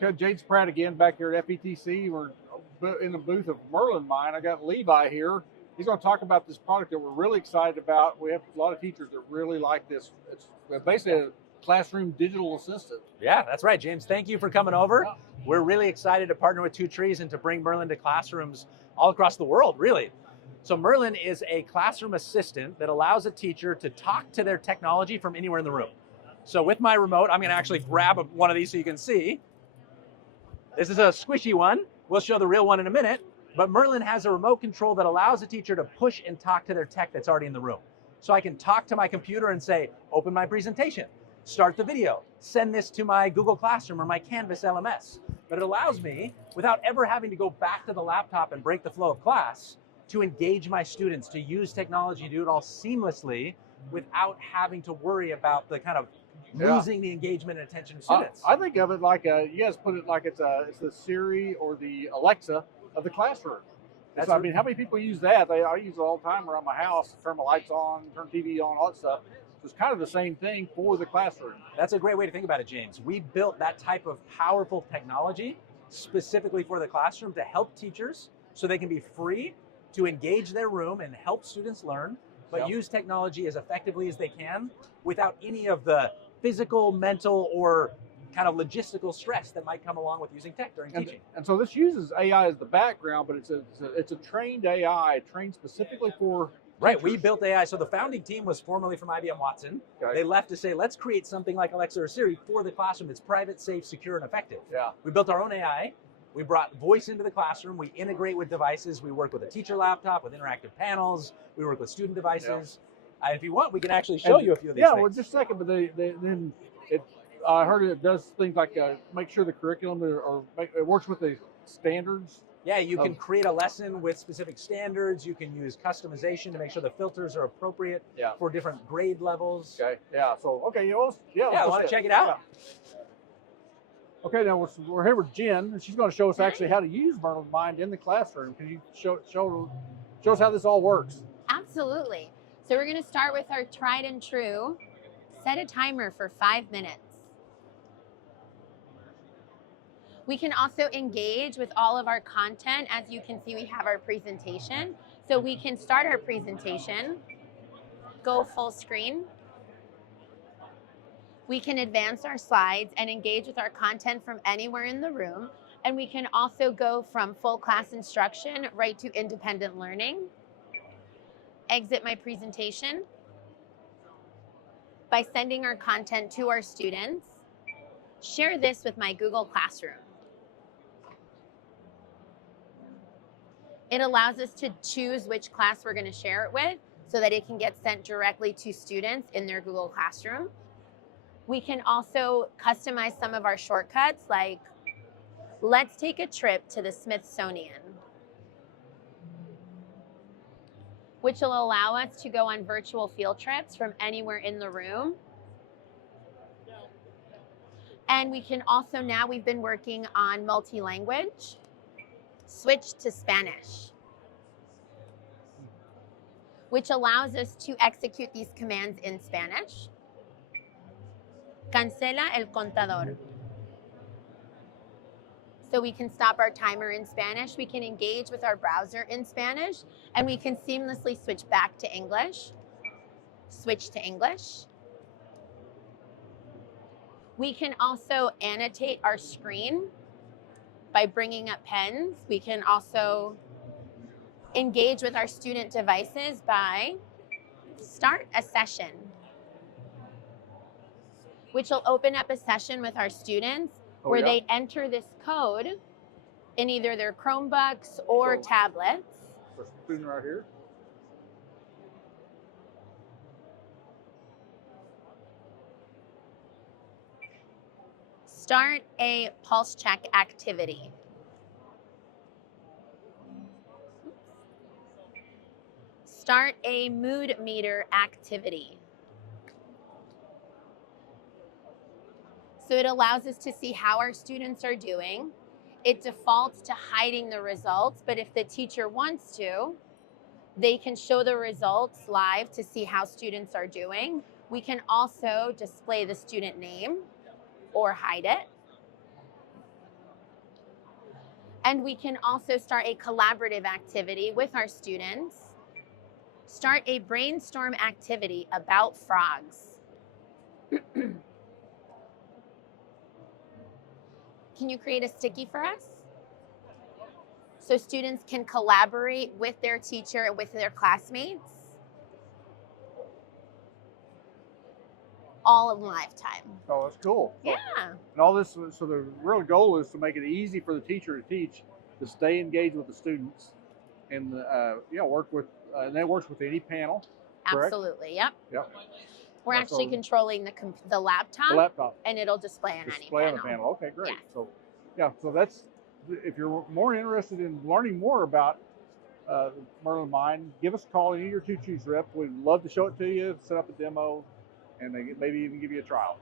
Okay, James Pratt again back here at FETC. We're in the booth of Merlyn Mind. I got Levi here. He's going to talk about this product that we're really excited about. We have a lot of teachers that really like this. It's basically a classroom digital assistant. Yeah, that's right, James. Thank you for coming over. We're really excited to partner with Twotrees and to bring Merlyn to classrooms all across the world, really. So Merlyn is a classroom assistant that allows a teacher to talk to their technology from anywhere in the room. So with my remote, I'm going to actually grab one of these so you can see. This is a squishy one. We'll show the real one in a minute. But Merlyn has a remote control that allows a teacher to push and talk to their tech that's already in the room. So I can talk to my computer and say, open my presentation, start the video, send this to my Google Classroom or my Canvas LMS. But it allows me, without ever having to go back to the laptop and break the flow of class, to engage my students, to use technology, to do it all seamlessly without having to worry about the kind of losing the engagement and attention of students. I think of it like you guys put it like it's the Siri or the Alexa of the classroom. I mean, how many people use that? I use it all the time around my house, turn my lights on, turn TV on, all that stuff. It's kind of the same thing for the classroom. That's a great way to think about it, James. We built that type of powerful technology specifically for the classroom to help teachers so they can be free to engage their room and help students learn, but use technology as effectively as they can without any of the physical, mental, or kind of logistical stress that might come along with using tech during teaching. And so this uses AI as the background, but it's a trained AI, trained specifically for Right, teachers. we built AI. So the founding team was formerly from IBM Watson. Okay. They left to say, let's create something like Alexa or Siri for the classroom that's private, safe, secure, and effective. Yeah. We built our own AI. We brought voice into the classroom. We integrate with devices. We work with a teacher laptop, with interactive panels. We work with student devices. If you want, we can actually show you a few of these things. Yeah, well, just a second, but then I heard it does things like make sure the curriculum it works with the standards. Yeah, you can create a lesson with specific standards. You can use customization to make sure the filters are appropriate for different grade levels. Okay, yeah, so, okay, let's want to check it out? Yeah. Okay, now we're here with Jen, and she's going to show us actually how to use Merlyn Mind in the classroom. Can you show us how this all works? Absolutely. So we're going to start with our tried and true, set a timer for 5 minutes. We can also engage with all of our content. As you can see, we have our presentation. So we can start our presentation, go full screen. We can advance our slides and engage with our content from anywhere in the room. And we can also go from full class instruction right to independent learning. Exit my presentation by sending our content to our students. Share this with my Google Classroom. It allows us to choose which class we're going to share it with so that it can get sent directly to students in their Google Classroom. We can also customize some of our shortcuts, like let's take a trip to the Smithsonian, which will allow us to go on virtual field trips from anywhere in the room. And we can also, now we've been working on multi-language, switch to Spanish, which allows us to execute these commands in Spanish. Cancela el contador. So we can stop our timer in Spanish, we can engage with our browser in Spanish, and we can seamlessly switch back to English. Switch to English. We can also annotate our screen by bringing up pens. We can also engage with our student devices by start a session, which will open up a session with our students where they enter this code in either their Chromebooks or tablets. So student right here. Start a pulse check activity. Start a mood meter activity. So it allows us to see how our students are doing. It defaults to hiding the results, but if the teacher wants to, they can show the results live to see how students are doing. We can also display the student name or hide it. And we can also start a collaborative activity with our students. Start a brainstorm activity about frogs. Can you create a sticky for us? So students can collaborate with their teacher, with their classmates, all in live time. Oh, that's cool. Yeah. And all this, so the real goal is to make it easy for the teacher to teach, to stay engaged with the students, and work with, and that works with any panel. Correct? Absolutely. Yep. Yep. We're actually controlling the laptop. The laptop. And it'll display on any Display on panel. the panel. Okay, great. Yes. So, yeah, so that's, if you're more interested in learning more about Merlyn Mind, give us a call, any of your Twotrees rep. We'd love to show it to you, set up a demo, and maybe even give you a trial.